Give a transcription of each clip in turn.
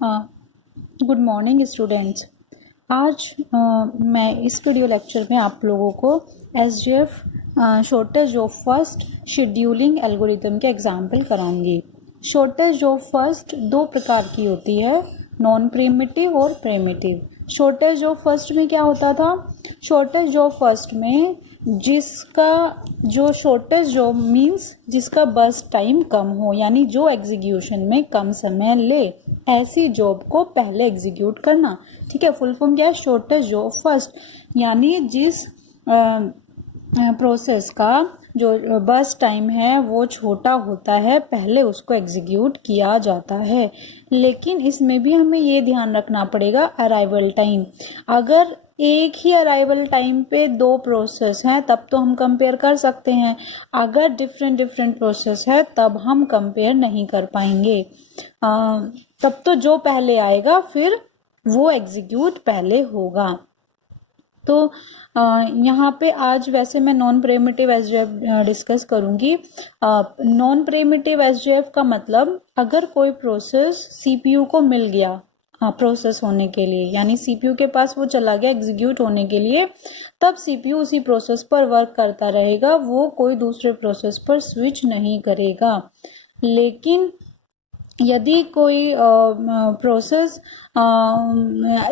Good morning students. आज मैं इस वीडियो लेक्चर में आप लोगों को SGF shortage of first scheduling algorithm के एग्जाम्पल कराऊंगी। शॉर्टेज ऑफ फर्स्ट दो प्रकार की होती है, नॉन प्रिमिटिव और प्रिमिटिव। शॉर्टेज ऑफ फर्स्ट में क्या होता था? शॉर्टेज ऑफ फर्स्ट में जिसका जो शॉर्टेज जॉब मीन्स जिसका बर्स्ट टाइम कम हो, यानी जो एग्जीक्यूशन में कम समय ले, ऐसी जॉब को पहले एग्जीक्यूट करना। ठीक है, फुल फॉर्म क्या है? शॉर्टेज जॉब फर्स्ट, यानी जिस प्रोसेस का जो बर्स्ट टाइम है वो छोटा होता है, पहले उसको एग्जीक्यूट किया जाता है। लेकिन इसमें भी हमें ये ध्यान रखना पड़ेगा अराइवल टाइम। अगर एक ही अराइवल टाइम पे दो प्रोसेस हैं तब तो हम कंपेयर कर सकते हैं, अगर डिफरेंट प्रोसेस है तब हम कंपेयर नहीं कर पाएंगे। तब तो जो पहले आएगा फिर वो एग्जीक्यूट पहले होगा। तो यहाँ पे आज वैसे मैं नॉन प्रिमिटिव एसजीएफ डिस्कस करूंगी। नॉन प्रिमिटिव एसजीएफ का मतलब अगर कोई प्रोसेस सीपीयू को मिल गया प्रोसेस होने के लिए, यानी सीपीयू के पास वो चला गया एग्जीक्यूट होने के लिए, तब सीपीयू उसी प्रोसेस पर वर्क करता रहेगा, वो कोई दूसरे प्रोसेस पर स्विच नहीं करेगा। लेकिन यदि कोई प्रोसेस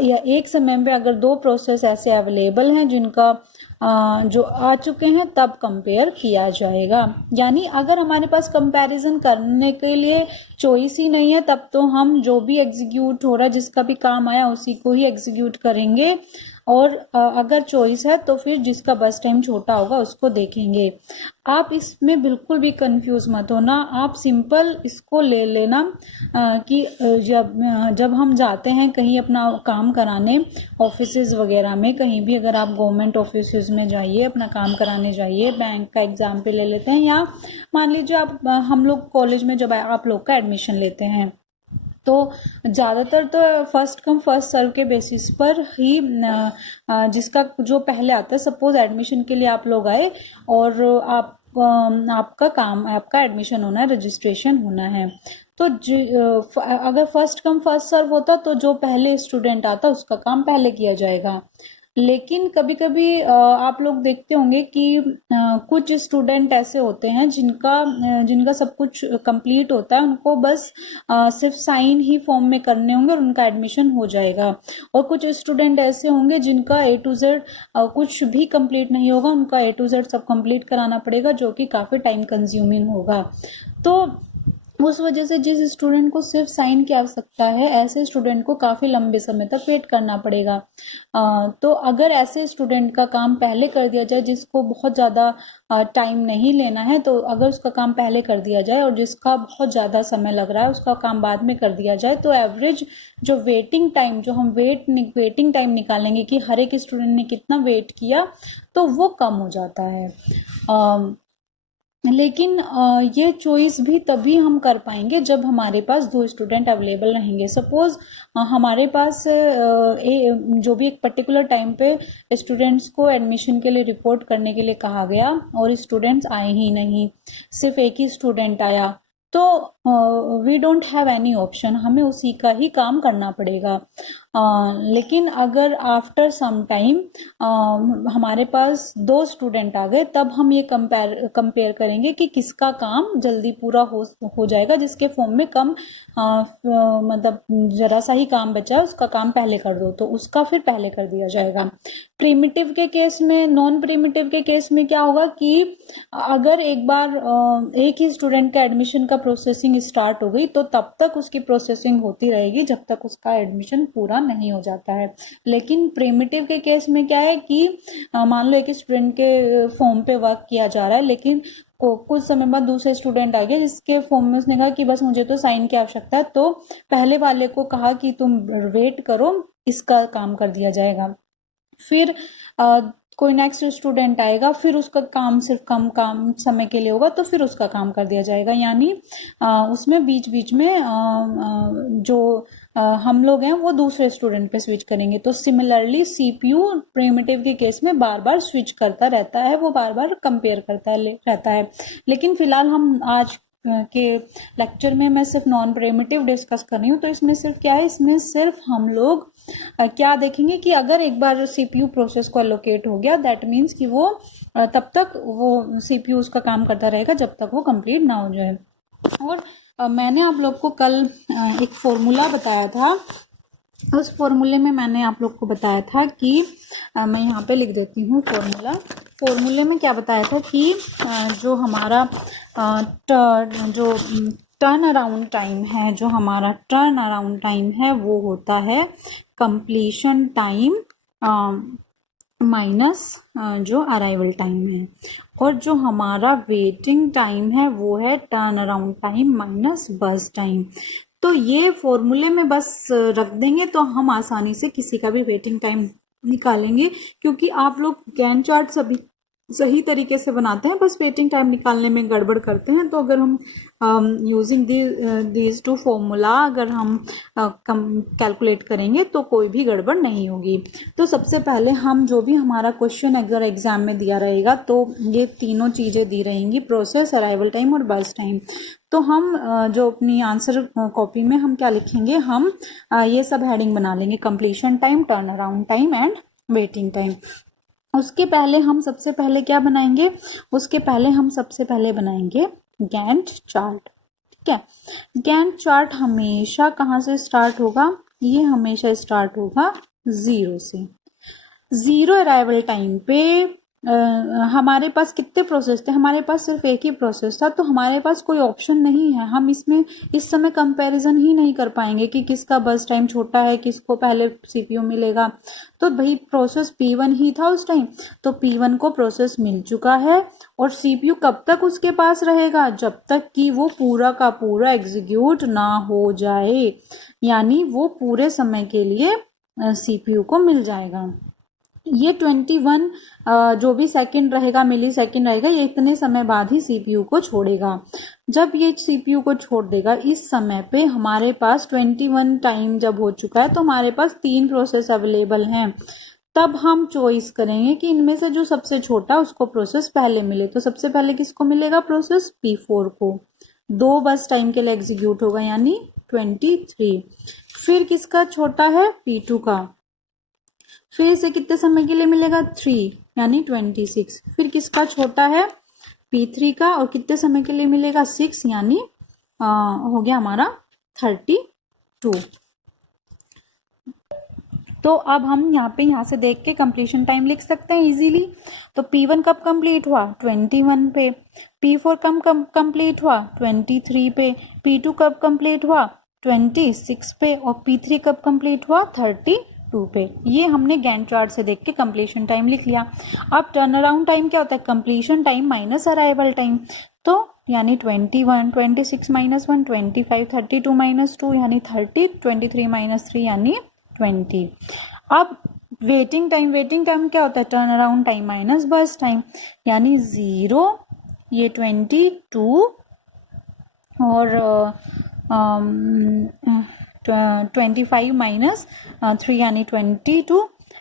या एक समय पे अगर दो प्रोसेस ऐसे अवेलेबल हैं जिनका जो आ चुके हैं तब कंपेयर किया जाएगा। यानी अगर हमारे पास कंपैरिजन करने के लिए चॉइस ही नहीं है तब तो हम जो भी एग्जीक्यूट हो रहा है, जिसका भी काम आया उसी को ही एग्जीक्यूट करेंगे, और अगर चॉइस है तो फिर जिसका बस टाइम छोटा होगा उसको देखेंगे। आप इसमें बिल्कुल भी कंफ्यूज मत होना, आप सिंपल इसको ले लेना कि जब हम जाते हैं कहीं अपना काम कराने, ऑफिसेज वगैरह में, कहीं भी अगर आप गवर्नमेंट ऑफिसेज में जाइए अपना काम कराने जाइए, बैंक का एग्जाम्पल ले लेते हैं, या मान लीजिए आप हम लोग कॉलेज में जब आप लोग का एडमिशन लेते हैं तो ज़्यादातर तो फर्स्ट कम फर्स्ट सर्व के बेसिस पर ही जिसका जो पहले आता है, सपोज एडमिशन के लिए आप लोग आए और आपका एडमिशन होना है, रजिस्ट्रेशन होना है, तो अगर फर्स्ट कम फर्स्ट सर्व होता तो जो पहले स्टूडेंट आता उसका काम पहले किया जाएगा। लेकिन कभी कभी आप लोग देखते होंगे कि कुछ स्टूडेंट ऐसे होते हैं जिनका सब कुछ कंप्लीट होता है, उनको बस सिर्फ साइन ही फॉर्म में करने होंगे और उनका एडमिशन हो जाएगा। और कुछ स्टूडेंट ऐसे होंगे जिनका A to Z कुछ भी कंप्लीट नहीं होगा, उनका A to Z सब कंप्लीट कराना पड़ेगा, जो कि काफ़ी टाइम कंज्यूमिंग होगा। तो उस वजह से जिस स्टूडेंट को सिर्फ साइन की आवश्यकता है, ऐसे स्टूडेंट को काफ़ी लंबे समय तक वेट करना पड़ेगा। तो अगर ऐसे स्टूडेंट का काम पहले कर दिया जाए, जिसको बहुत ज़्यादा टाइम नहीं लेना है, तो अगर उसका काम पहले कर दिया जाए, और जिसका बहुत ज़्यादा समय लग रहा है उसका काम बाद में कर दिया जाए, तो एवरेज जो वेटिंग टाइम, जो हम वेटिंग टाइम निकालेंगे कि हर एक स्टूडेंट ने कितना वेट किया, तो वो कम हो जाता है। लेकिन ये चॉइस भी तभी हम कर पाएंगे जब हमारे पास दो स्टूडेंट अवेलेबल रहेंगे। सपोज हमारे पास जो भी एक पर्टिकुलर टाइम पे स्टूडेंट्स को एडमिशन के लिए रिपोर्ट करने के लिए कहा गया और स्टूडेंट्स आए ही नहीं, सिर्फ एक ही स्टूडेंट आया, तो we don't have any option, हमें उसी का ही काम करना पड़ेगा। लेकिन अगर आफ्टर सम टाइम हमारे पास दो स्टूडेंट आ गए, तब हम ये कंपेयर करेंगे कि किसका काम जल्दी पूरा हो जाएगा, जिसके फॉर्म में कम मतलब जरा सा ही काम बचा, उसका काम पहले कर दो, तो उसका फिर पहले कर दिया जाएगा। प्रिमिटिव के केस में, नॉन प्रिमिटिव के केस में क्या होगा कि अगर एक बार एक ही स्टूडेंट का एडमिशन का प्रोसेसिंग स्टार्ट हो गई, तो तब तक उसकी प्रोसेसिंग होती रहेगी जब तक उसका एडमिशन पूरा नहीं हो जाता है। लेकिन प्रिमिटिव के केस में क्या है कि मान लो एक स्टूडेंट के फॉर्म पे वर्क किया जा रहा है, लेकिन कुछ समय बाद दूसरे स्टूडेंट आ गया जिसके फॉर्म में उसने कहा कि बस मुझे तो साइन की आवश्यकता है, तो पहले वाले को कहा कि तुम वेट करो, इसका काम कर दिया जाएगा। फिर कोई नेक्स्ट स्टूडेंट आएगा, फिर उसका काम सिर्फ कम काम समय के लिए होगा, तो फिर उसका काम कर दिया जाएगा। यानी उसमें बीच बीच में जो हम लोग हैं वो दूसरे स्टूडेंट पे स्विच करेंगे। तो सिमिलरली सीपीयू प्रिमिटिव के केस में बार बार स्विच करता रहता है, वो बार बार कंपेयर करता रहता है। लेकिन फिलहाल हम आज के लेक्चर में मैं सिर्फ नॉन प्रिमिटिव डिस्कस कर रही हूँ, तो इसमें सिर्फ क्या है, इसमें सिर्फ हम लोग क्या देखेंगे कि अगर एक बार सीपीयू प्रोसेस को एलोकेट हो गया, दैट मीन्स कि वो तब तक वो सीपीयू उसका काम करता रहेगा जब तक वो कंप्लीट ना हो जाए। और मैंने आप लोग को कल एक फॉर्मूला बताया था, उस फॉर्मूले में मैंने आप लोग को बताया था कि मैं यहाँ पे लिख देती हूँ फॉर्मूले में क्या बताया था कि जो हमारा जो टर्न अराउंड टाइम है, जो हमारा टर्न अराउंड टाइम है वो होता है कंप्लीशन टाइम माइनस जो अराइवल टाइम है, और जो हमारा वेटिंग टाइम है वो है टर्न अराउंड टाइम माइनस बस टाइम। तो ये फॉर्मूले में बस रख देंगे तो हम आसानी से किसी का भी वेटिंग टाइम निकालेंगे, क्योंकि आप लोग गैंट चार्ट सभी सही तरीके से बनाते हैं, बस वेटिंग टाइम निकालने में गड़बड़ करते हैं। तो अगर हम यूजिंग दीज टू फॉर्मूला अगर हम कैलकुलेट करेंगे तो कोई भी गड़बड़ नहीं होगी। तो सबसे पहले हम जो भी हमारा क्वेश्चन अगर एग्जाम में दिया रहेगा तो ये तीनों चीज़ें दी रहेंगी, प्रोसेस, अराइवल टाइम और बस टाइम। तो हम जो अपनी आंसर कॉपी में हम क्या लिखेंगे, हम ये सब हेडिंग बना लेंगे, completion time, turn around time and waiting time. उसके पहले हम सबसे पहले क्या बनाएंगे, उसके पहले हम सबसे पहले बनाएंगे गैंट चार्ट। ठीक है, गैंट चार्ट हमेशा कहाँ से स्टार्ट होगा, ये हमेशा स्टार्ट होगा 0 से। 0 अराइवल टाइम पे हमारे पास कितने प्रोसेस थे, हमारे पास सिर्फ एक ही प्रोसेस था, तो हमारे पास कोई ऑप्शन नहीं है, हम इसमें इस समय कंपैरिजन ही नहीं कर पाएंगे कि किसका बस टाइम छोटा है, किसको पहले सीपीयू मिलेगा। तो भाई प्रोसेस P1 ही था उस टाइम, तो P1 को प्रोसेस मिल चुका है, और सीपीयू कब तक उसके पास रहेगा, जब तक कि वो पूरा का पूरा एग्जीक्यूट ना हो जाए, यानी वो पूरे समय के लिए सीपीयू को मिल जाएगा। ये 21 जो भी सेकंड रहेगा, मिली सेकंड रहेगा, ये इतने समय बाद ही सीपीयू को छोड़ेगा। जब ये सीपीयू को छोड़ देगा, इस समय पे हमारे पास 21 टाइम जब हो चुका है तो हमारे पास 3 प्रोसेस अवेलेबल हैं। तब हम चॉइस करेंगे कि इनमें से जो सबसे छोटा उसको प्रोसेस पहले मिले। तो सबसे पहले किसको मिलेगा प्रोसेस, P4 को। 2 बस टाइम के लिए एग्जीक्यूट होगा यानी 23। फिर किसका छोटा है, P2 का, फिर से कितने समय के लिए मिलेगा, 3 यानी 26। फिर किसका छोटा है, P3 का, और कितने समय के लिए मिलेगा, 6 यानी हो गया हमारा 32। तो अब हम यहाँ से देख के कंप्लीशन टाइम लिख सकते हैं इजीली। तो P1 कब कंप्लीट हुआ, 21 पे। P4 कब कंप्लीट हुआ, 23 पे। P2 कब कंप्लीट हुआ, 26 पे। और P3 कब कंप्लीट हुआ, 32 पे। ये हमने गैंट चार्ट से देख के कंप्लीशन टाइम लिख लिया। अब टर्न अराउंड टाइम क्या होता है, completion time minus arrival time. तो यानी 21, 26 माइनस 1, 25, 32 माइनस 2 यानी 30, 23 माइनस 3 यानी 20। अब वेटिंग टाइम क्या होता है, टर्न अराउंड टाइम माइनस बस टाइम, यानी 0, ये 22 और 25 माइनस 3 यानी 22,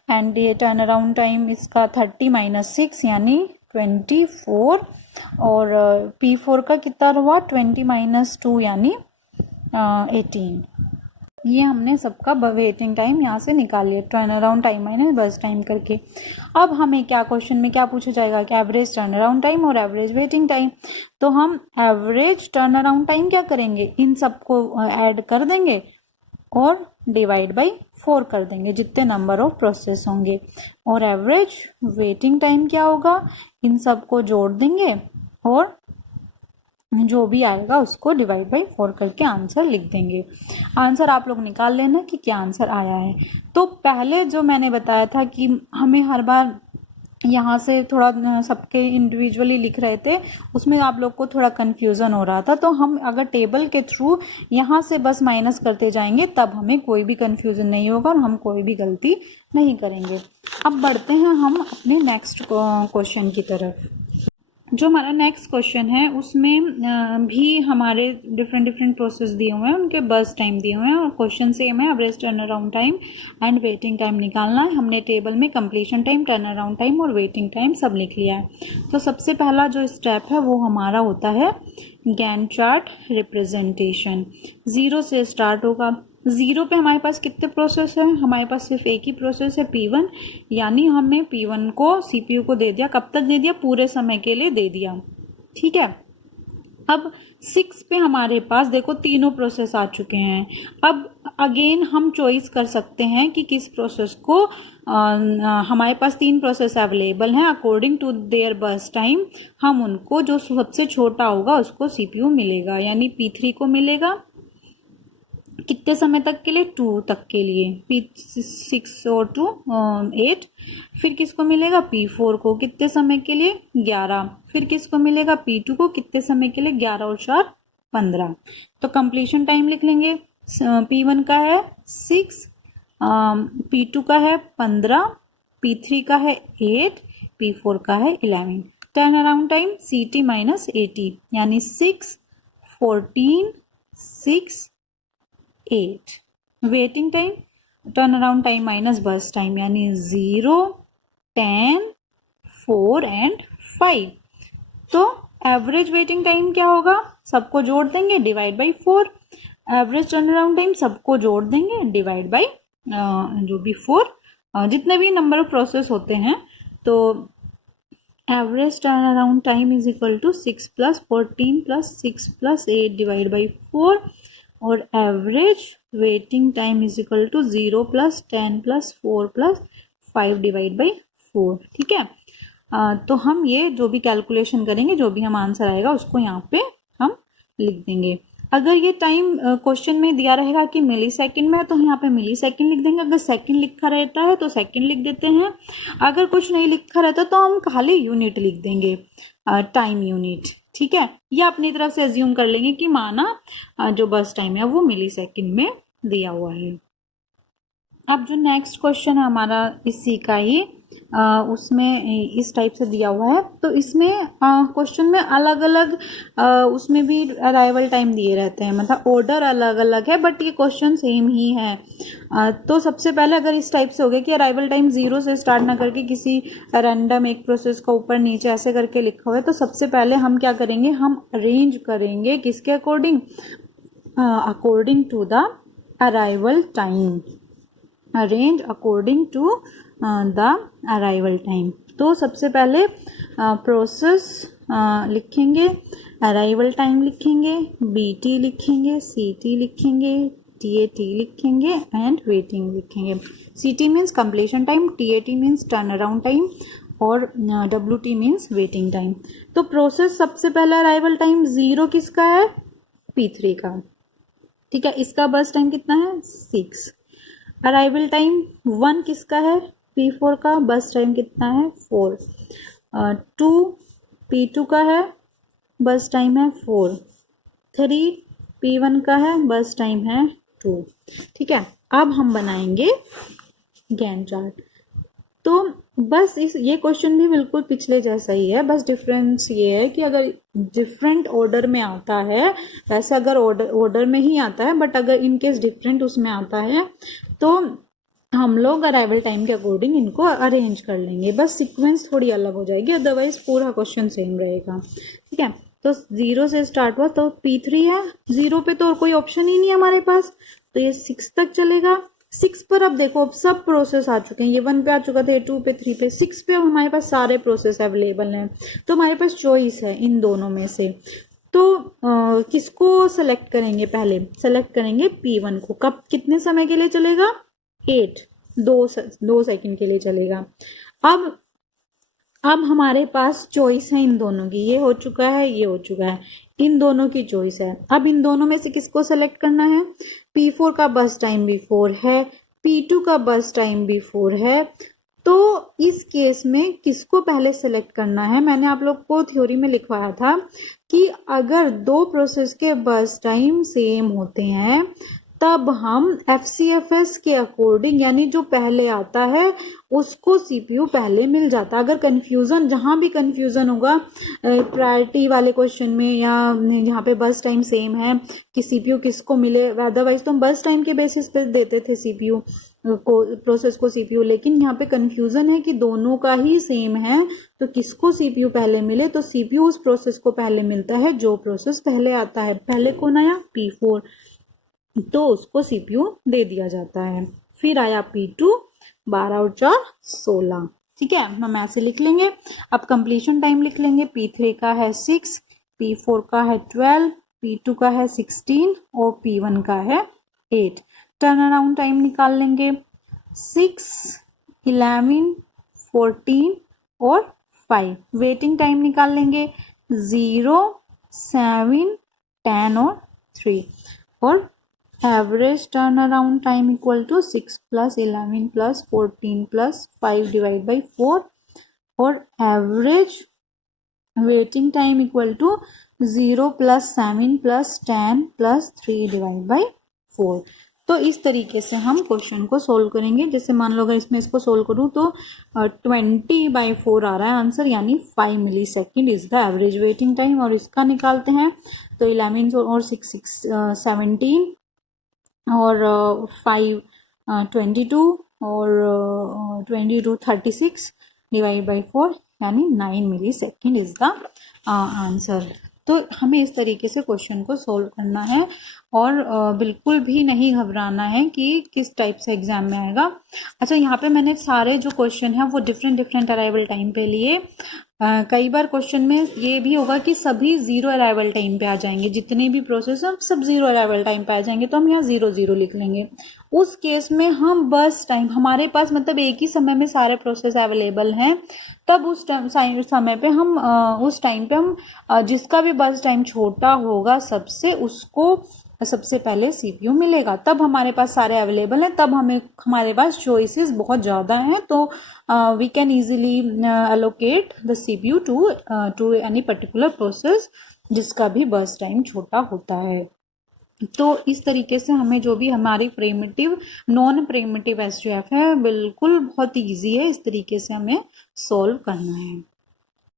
एंड ये टर्न अराउंड टाइम इसका 30 माइनस 6 यानी 24, और P4 का कितना हुआ, 20 माइनस 2 यानी 18। ये हमने सबका वेटिंग टाइम यहाँ से निकाल लिया, टर्न अराउंड टाइम माइनस बस टाइम करके। अब हमें क्या क्वेश्चन में क्या पूछा जाएगा कि एवरेज टर्न अराउंड टाइम और एवरेज वेटिंग टाइम। तो हम एवरेज टर्न अराउंड टाइम क्या करेंगे, इन सबको ऐड कर देंगे और डिवाइड बाई 4 कर देंगे जितने नंबर ऑफ प्रोसेस होंगे, और एवरेज वेटिंग टाइम क्या होगा, इन सबको जोड़ देंगे और जो भी आएगा उसको डिवाइड बाई 4 करके आंसर लिख देंगे। आंसर आप लोग निकाल लेना कि क्या आंसर आया है। तो पहले जो मैंने बताया था कि हमें हर बार यहाँ से थोड़ा सबके इंडिविजुअली लिख रहे थे, उसमें आप लोग को थोड़ा कंफ्यूजन हो रहा था। तो हम अगर टेबल के थ्रू यहाँ से बस माइनस करते जाएंगे तब हमें कोई भी कंफ्यूजन नहीं होगा और हम कोई भी गलती नहीं करेंगे। अब बढ़ते हैं हम अपने नेक्स्ट क्वेश्चन की तरफ। जो हमारा नेक्स्ट क्वेश्चन है उसमें भी हमारे डिफरेंट प्रोसेस दिए हुए हैं, उनके बर्स्ट टाइम दिए हुए हैं और क्वेश्चन सेम है, average turn around time and waiting time निकालना है। हमने टेबल में completion time, turn around time और वेटिंग टाइम सब लिख लिया है। तो सबसे पहला जो स्टेप है वो हमारा होता है गैंट चार्ट रिप्रेजेंटेशन। 0 से स्टार्ट होगा। 0 पे हमारे पास कितने प्रोसेस है, हमारे पास सिर्फ एक ही प्रोसेस है P1, यानी हमने P1 को CPU को दे दिया। कब तक दे दिया, पूरे समय के लिए दे दिया, ठीक है। अब 6 पे हमारे पास देखो तीनों प्रोसेस आ चुके हैं। अब अगेन हम चॉइस कर सकते हैं कि किस प्रोसेस को हमारे पास 3 प्रोसेस अवेलेबल हैं, according to their burst time हम उनको जो सबसे छोटा होगा उसको CPU मिलेगा, यानी P3 को मिलेगा कितने समय तक के लिए, 2 तक के लिए, P6 और 2 8। फिर किसको मिलेगा, P4 को कितने समय के लिए, 11। फिर किसको मिलेगा, P2 को कितने समय के लिए, 11 और 4 15। तो कंप्लीशन टाइम लिख लेंगे। P1 का है 6, P2 का है 15, P3 का है 8, P4 का है 11। Turn around time CT minus AT, यानी 6 14 6 8। Waiting time turn around time minus burst time, यानी 0 10 4 एंड 5। तो एवरेज वेटिंग टाइम क्या होगा, सबको जोड़ देंगे divide by 4। Average turn around time सबको जोड़ देंगे डिवाइड बाई जो भी 4, जितने भी नंबर ऑफ प्रोसेस होते हैं। तो average turn around time is equal to 6 + 14 + 6 + 8 divide by 4, और average waiting time is equal to 0 + 10 + 4 + 5 divide by 4, ठीक है। तो हम ये जो भी कैलकुलेशन करेंगे, जो भी हम आंसर आएगा उसको यहाँ पे हम लिख देंगे। अगर ये टाइम क्वेश्चन में दिया रहेगा कि मिली सेकेंड में है तो यहाँ पे मिली सेकेंड लिख देंगे, अगर सेकेंड लिखा रहता है तो सेकेंड लिख देते हैं, अगर कुछ नहीं लिखा रहता तो हम खाली यूनिट लिख देंगे, टाइम यूनिट, ठीक है। या अपनी तरफ से एज्यूम कर लेंगे कि माना जो बस टाइम है वो मिली सेकेंड में दिया हुआ है। अब जो नेक्स्ट क्वेश्चन है हमारा इसी का ही, उसमें इस टाइप से दिया हुआ है। तो इसमें क्वेश्चन में अलग अलग उसमें भी अराइवल टाइम दिए रहते हैं, मतलब ऑर्डर अलग अलग है बट ये क्वेश्चन सेम ही है। तो सबसे पहले अगर इस टाइप से हो गया कि अराइवल टाइम 0 से स्टार्ट ना करके किसी रैंडम एक प्रोसेस का ऊपर नीचे ऐसे करके लिखा हुआ है, तो सबसे पहले हम क्या करेंगे, हम अरेंज करेंगे किसके according, according to the arrival time, arrange according to the arrival time. तो सबसे पहले प्रोसेस लिखेंगे, अराइवल टाइम लिखेंगे, BT लिखेंगे, CT लिखेंगे, TAT लिखेंगे एंड वेटिंग लिखेंगे। CT means completion time, TAT means turn around time और WT मीन्स वेटिंग टाइम। तो प्रोसेस सबसे पहले अराइवल टाइम 0 किसका है, P3 का, ठीक है। इसका बस टाइम कितना है, 6। अराइवल टाइम 1 किसका है, P4 का, बस टाइम कितना है, 4। 2 P2 का है, बस टाइम है 4। 3 P1 का है, बस टाइम है 2, ठीक है। अब हम बनाएंगे गैंट चार्ट। तो बस ये क्वेश्चन भी बिल्कुल पिछले जैसा ही है, बस डिफरेंस ये है कि अगर डिफरेंट ऑर्डर में आता है, वैसे अगर ऑर्डर में ही आता है बट अगर इन केस डिफरेंट उसमें आता है तो हम लोग अराइवल टाइम के अकॉर्डिंग इनको अरेंज कर लेंगे, बस सीक्वेंस थोड़ी अलग हो जाएगी, अदरवाइज पूरा क्वेश्चन सेम रहेगा, ठीक है। तो 0 से स्टार्ट हुआ तो P3 है, 0 पे तो और कोई ऑप्शन ही नहीं है हमारे पास, तो ये 6 तक चलेगा। 6 पर अब देखो अब सब प्रोसेस आ चुके हैं, ये 1 पे आ चुका था, 2 पे, 3 पे, 6 पे हमारे पास सारे प्रोसेस अवेलेबल हैं। तो हमारे पास चॉइस है इन दोनों में से, तो किसको सेलेक्ट करेंगे, पहले सेलेक्ट करेंगे P1 को। कब, कितने समय के लिए चलेगा, 8, 2 सेकंड के लिए चलेगा। अब हमारे पास चॉइस है इन दोनों की, ये हो चुका है, ये हो चुका है, इन दोनों की चॉइस है। अब इन दोनों में से किसको सेलेक्ट करना है, P4 का बस टाइम भी 4 है, P2 का बस टाइम भी 4 है। तो इस केस में किसको पहले सेलेक्ट करना है, मैंने आप लोग को थ्योरी में लिखवाया था कि अगर 2 प्रोसेस के बस टाइम सेम होते हैं तब हम FCFS के अकॉर्डिंग, यानी जो पहले आता है उसको CPU पहले मिल जाता है। अगर कंफ्यूजन, जहां भी कंफ्यूजन होगा प्रायोरिटी वाले क्वेश्चन में या जहाँ पे बस टाइम सेम है कि CPU किसको मिले, अदरवाइज तो हम बस टाइम के बेसिस पे देते थे CPU को, प्रोसेस को CPU, लेकिन यहाँ पे कंफ्यूजन है कि दोनों का ही सेम है तो किसको CPU पहले मिले, तो CPU उस प्रोसेस को पहले मिलता है जो प्रोसेस पहले आता है। पहले कौन आया? P4, तो उसको CPU दे दिया जाता है। फिर आया P2, 12 और 4 16, ठीक है, हम ऐसे लिख लेंगे। अब कंप्लीशन टाइम लिख लेंगे। P3 का है 6, P4 का है 12, P2 का है 16 और P1 का है 8। टर्न अराउंड टाइम निकाल लेंगे। 6, 11, 14 और 5। वेटिंग टाइम निकाल लेंगे। 0, 7, 10 और 3। और average turn around time equal to 6 + 11 + 14 + 5 divide by 4 और average waiting time equal to 0 + 7 + 10 + 3 divide by 4। तो इस तरीके से हम क्वेश्चन को सोल्व करेंगे। जैसे मान लो अगर इसमें इसको सोल्व करूँ तो 20/4 आ रहा है आंसर, यानी 5 millisecond is the average waiting time. और इसका निकालते हैं तो 11 और 6 17 और 5 22 और 22 36 डिवाइड बाई 4, यानी 9 मिली सेकेंड इज द आंसर। तो हमें इस तरीके से क्वेश्चन को सोल्व करना है और बिल्कुल भी नहीं घबराना है कि किस टाइप से एग्जाम में आएगा। अच्छा, यहाँ पे मैंने सारे जो क्वेश्चन हैं वो डिफरेंट अराइवल टाइम पे लिए। कई बार क्वेश्चन में ये भी होगा कि सभी 0 अराइवल टाइम पे आ जाएंगे, जितने भी प्रोसेस हैं सब 0 अराइवल टाइम पे आ जाएंगे, तो हम यहाँ 0 0 लिख लेंगे। उस केस में हम बस टाइम, हमारे पास मतलब एक ही समय में सारे प्रोसेस अवेलेबल हैं, तब उस समय पे हम उस टाइम पे हम जिसका भी बस टाइम छोटा होगा सबसे, उसको सबसे पहले CPU मिलेगा। तब हमारे पास सारे अवेलेबल हैं, तब हमारे पास चॉइसेस बहुत ज़्यादा हैं, तो we can easily allocate the CPU to any particular process जिसका भी बस टाइम छोटा होता है। तो इस तरीके से हमें जो भी हमारी प्रिमिटिव नॉन प्रिमिटिव SGF है बिल्कुल बहुत ईजी है, इस तरीके से हमें सॉल्व करना है।